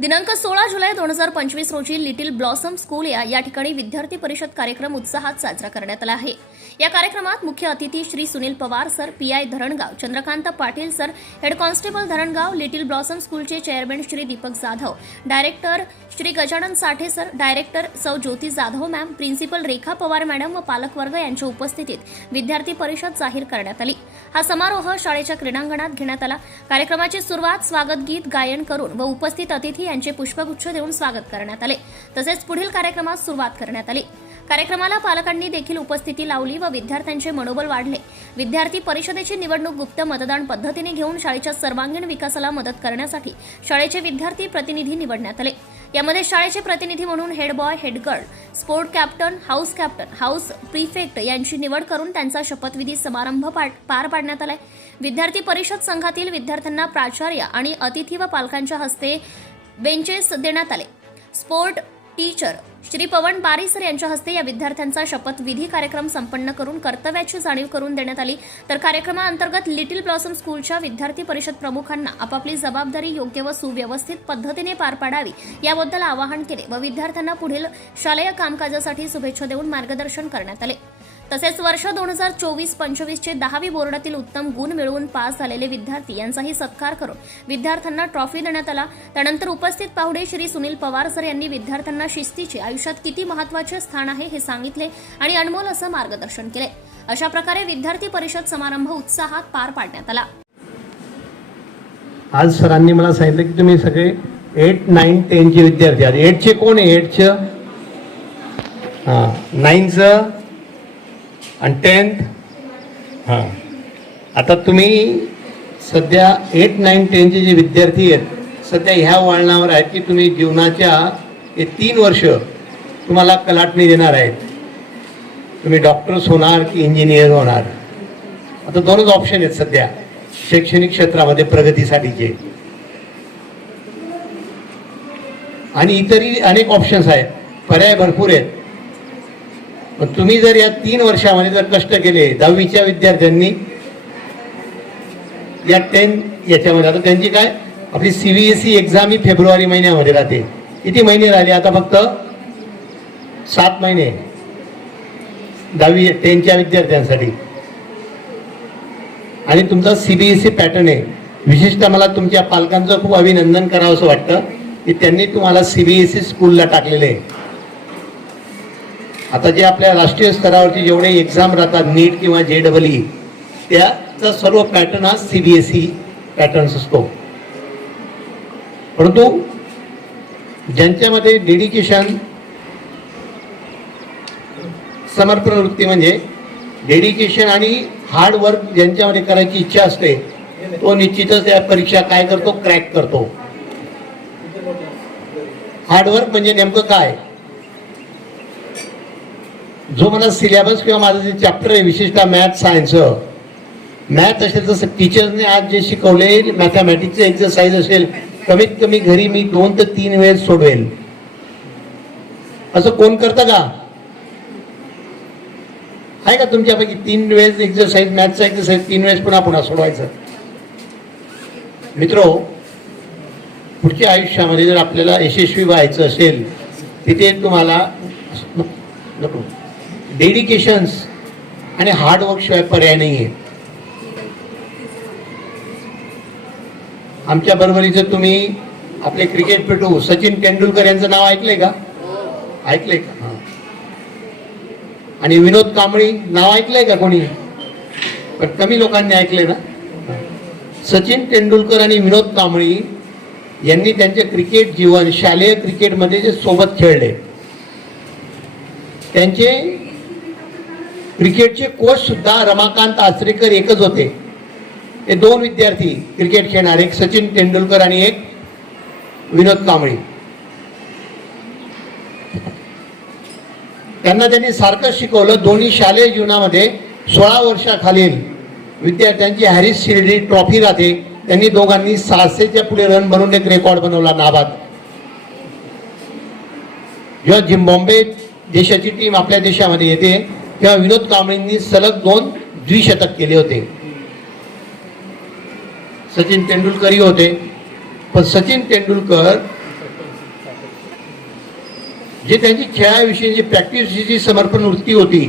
दिनांक सोळा जुलै दोन हजार पंचवीस रोजी लिटिल ब्लॉसम स्कूल या या ठिकाणी विद्यार्थी परिषद कार्यक्रम उत्साहात साजरा करण्यात आला आहे. या कार्यक्रमात मुख्य अतिथी Shri Sunil Pawar sir P I Dharangaon Chandrakant Patil sir head constable Dharangaon Little Blossom स्कूलचे chairman Shri Deepak Jadhav director Shri Gajanan Sathe sir director सौ Jyoti Jadhav ma'am principal Rekha Pawar madam व पालकवर्ग यांच्या उपस्थितीत विद्यार्थी परिषद जाहीर करण्यात आली. हा समारोह शाळेच्या क्रीडांगणात घेण्यात आला. कार्यक्रमाची सुरुवात स्वागत गीत गायन करून व उपस्थित अतिथी यांचे पुष्पगुच्छ देऊन स्वागत करण्यात आले. तसेच पुढील कार्यक्रमात सुरुवात करण्यात आली. कार्यक्रमाला पालकांनी देखील उपस्थिती लावली व विद्यार्थ्यांचे मनोबल वाढले. विद्यार्थी परिषदेची निवडणूक गुप्त मतदान पद्धतीने घेऊन शाळेच्या सर्वांगीण विकासाला मदत करण्यासाठी शाळेचे विद्यार्थी प्रतिनिधी निवडण्यात आले. यामध्ये शाळेचे प्रतिनिधी म्हणून head boy head girl sport captain house captain house prefect यांची निवड करून त्यांचा शपथविधी समारंभ पार पाडण्यात आलाय. विद्यार्थी परिषद संघातील विद्यार्थ्यांना प्राचार्य आणि अतिथी व पालकांच्या हस्ते बेंचेस देण्यात आले. स्पोर्ट टीचर श्री पवन पारिसर यांच्या हस्ते या विद्यार्थ्यांचा शपथविधी कार्यक्रम संपन्न करून कर्तव्याची जाणीव करून देण्यात आली. तर कार्यक्रमाअंतर्गत लिटिल ब्लॉसम स्कूलच्या विद्यार्थी परिषद प्रमुखांना आपापली जबाबदारी योग्य व सुव्यवस्थित पद्धतीने पार पाडावी याबद्दल आवाहन केले व विद्यार्थ्यांना पुढील शालेय कामकाजासाठी शुभेच्छा देऊन मार्गदर्शन करण्यात आले. तसेच वर्ष दोन हजार चोवीस पंचवीसचे दहावी बोर्डातील उत्तम गुण मिळवून पास झालेले विद्यार्थी यांचाही सत्कार करून विद्यार्थ्यांना ट्रॉफी देण्यात आला. त्यानंतर उपस्थित पाहुणे श्री सुनील पवार सर यांनी विद्यार्थ्यांना शिस्तीचे आयुष्यात किती महत्त्वाचे स्थान आहे हे सांगितले आणि अनमोल असं मार्गदर्शन केले. अशा प्रकारे विद्यार्थी परिषद समारंभ उत्साहात पार पाडण्यात आला. आज सरांनी मला सांगितलं की तुम्ही सगळे एट नाईन टेनचे विद्यार्थी आज एटचे कोण आहे? एटचं हां नाईनचं आणि टेन्थ हां. आता तुम्ही सध्या एट नाईन टेनचे जे विद्यार्थी आहेत सध्या ह्या वळणावर आहेत की तुम्ही जीवनाच्या हे तीन वर्ष तुम्हाला कलाटणी देणार आहेत. तुम्ही डॉक्टर्स होणार की इंजिनियर होणार? आता दोनच ऑप्शन आहेत सध्या शैक्षणिक क्षेत्रामध्ये प्रगतीसाठीचे. आणि इतरही अनेक ऑप्शन्स आहेत. पर्याय भरपूर आहेत. पण तुम्ही जर या तीन वर्षामध्ये जर कष्ट केले दहावीच्या विद्यार्थ्यांनी या टेन याच्यामध्ये आता त्यांची काय? आपली सीबीएसई एक्झाम ही फेब्रुवारी महिन्यामध्ये राहते. किती महिने राहिले? आता फक्त सात महिने. दहावी टेनच्या विद्यार्थ्यांसाठी. आणि तुमचा सीबीएसई पॅटर्न आहे. विशेषतः मला तुमच्या पालकांचं खूप अभिनंदन करावं असं वाटतं की त्यांनी तुम्हाला सीबीएसई स्कूलला टाकलेले आहे. आता जे आपल्या राष्ट्रीय स्तरावरचे जेवढे एक्झाम राहतात नीट किंवा जे डबल ई त्याचा सर्व पॅटर्न हा C B S E patterns असतो. परंतु ज्यांच्यामध्ये डेडिकेशन समर्पण वृत्ती म्हणजे डेडिकेशन आणि हार्ड वर्क ज्यांच्यामध्ये करायची इच्छा असते तो निश्चितच त्या परीक्षा काय करतो? क्रॅक करतो. हार्डवर्क म्हणजे नेमकं काय? जो मला सिलेबस किंवा माझं जे चॅप्टर आहे विशेषतः मॅथ सायन्स मॅथ असेल तसं टीचरने आज जे शिकवले मॅथमॅटिक्सचे एक्सरसाइज असेल कमीत कमी घरी मी दोन ते तीन वेळेस सोडवेल. असं कोण करतं का? आहे का तुमच्यापैकी तीन वेळेस एक्सरसाइज मॅथचा एक्सरसाइज तीन वेळेस पुन्हा पुन्हा सोडवायचं? मित्रो पुढच्या आयुष्यामध्ये जर आपल्याला यशस्वी व्हायचं असेल तिथे तुम्हाला नको. डेडिकेशन्स आणि हार्डवर्कशिवाय पर्याय नाही आहे आमच्या बरोबरीचं तुम्ही आपले क्रिकेटपटू सचिन तेंडुलकर यांचं नाव ऐकलंय का? ऐकलंय का? आणि विनोद कांबळी नाव ऐकलंय का कोणी? पण कमी लोकांनी ऐकलंय ना? सचिन तेंडुलकर आणि विनोद कांबळी यांनी त्यांचे क्रिकेट जीवन शालेय क्रिकेटमध्ये जे सोबत खेळले त्यांचे क्रिकेटचे कोच सुद्धा रमाकांत आचरेकर एकच होते. हे दोन विद्यार्थी क्रिकेट खेळणार एक सचिन तेंडुलकर आणि एक विनोद कांबळी. त्यांना त्यांनी सारखं शिकवलं दोन्ही शालेय जीवनामध्ये सोळा वर्षाखालील विद्यार्थ्यांची हॅरिस शिर्डी ट्रॉफी राहते. त्यांनी दोघांनी सहाशेच्या पुढे रन बनवून एक रेकॉर्ड बनवला नाबाद. जेव्हा झिम्बॉम्बे देशाची टीम आपल्या देशामध्ये येते तेव्हा विनोद कांबळेंनी सलग दोन द्विशतक केले होते. सचिन तेंडुलकरही होते. पण सचिन तेंडुलकर जे त्यांची खेळाविषयी जी प्रॅक्टिसची जी समर्पण वृत्ती होती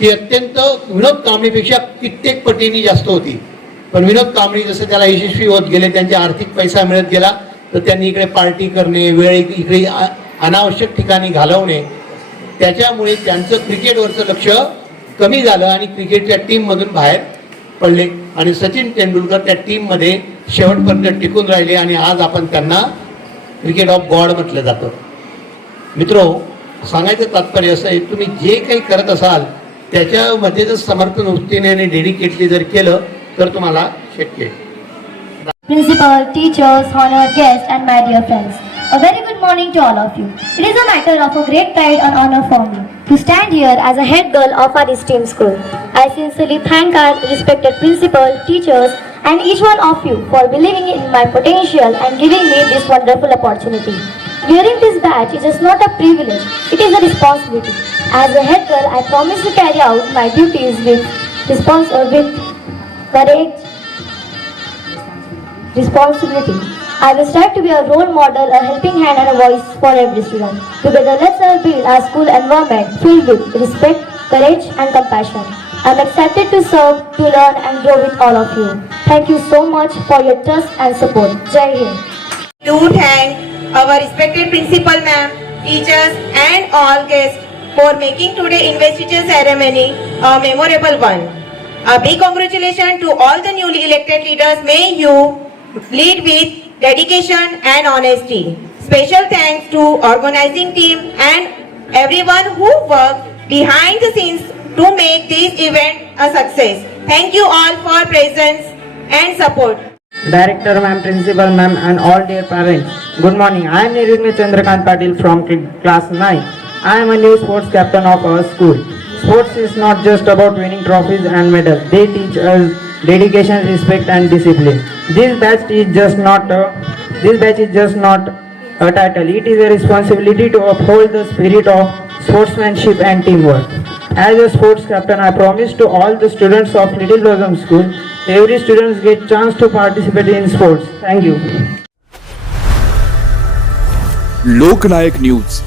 ती अत्यंत विनोद कांबळीपेक्षा कित्येक पटीने जास्त होती. पण विनोद कांबळी जसं त्याला यशस्वी होत गेले त्यांचे आर्थिक पैसा मिळत गेला तर त्यांनी इकडे पार्टी करणे वेळ इकडे अनावश्यक ठिकाणी घालवणे त्याच्यामुळे त्यांचं क्रिकेटवरचं लक्ष कमी झालं आणि क्रिकेटच्या टीममधून बाहेर पडले आणि सचिन तेंडुलकर त्या टीममध्ये शेवटपर्यंत टिकून राहिले आणि आज आपण त्यांना क्रिकेट ऑफ गॉड म्हटलं जातं मित्रो सांगायचं तात्पर्य असं आहे तुम्ही जे काही करत असाल त्याच्यामध्ये जर समर्पण वृत्तीने आणि डेडिकेटली जर केलं तर तुम्हाला शक्य आहे Principal, teachers, honored guests, and my dear friends. A good morning to all of you. It is a matter of a great pride and honor for me to stand here as a head girl of our esteemed school. I sincerely thank our respected principal, teachers, and each one of you for believing in my potential and giving me this wonderful opportunity. Wearing this badge is just not a privilege, it is a responsibility. As a head girl, I promise to carry out my duties with, with courage, responsibility. I will strive to be a role model, a helping hand and a voice for every student. Together, let's all build our school environment filled with respect, courage and compassion. I'm excited to serve, to learn and grow with all of you. Thank you so much for your trust and support. Jai Hind. to thank our respected principal ma'am, teachers and all guests for making today investiture ceremony a memorable one. A big congratulations to all the newly elected leaders. May you lead with dedication and honesty. Special thanks to organizing team and everyone who worked behind the scenes to make this event a success. Thank you all for presence and support. Director ma'am, principal ma'am and all dear parents. Good morning. I am Nirvigna Chandrakant Patil from class 9. I am a new sports captain of our school. Sports is not just about winning trophies and medals. They teach us dedication, respect and discipline. This badge is just not a, this badge is just not a title. It is a responsibility to uphold the spirit of sportsmanship and teamwork. As a sports captain, I promise to all the students of Little Blossom School, every student get chance to participate in sports. Thank you. Loknayak news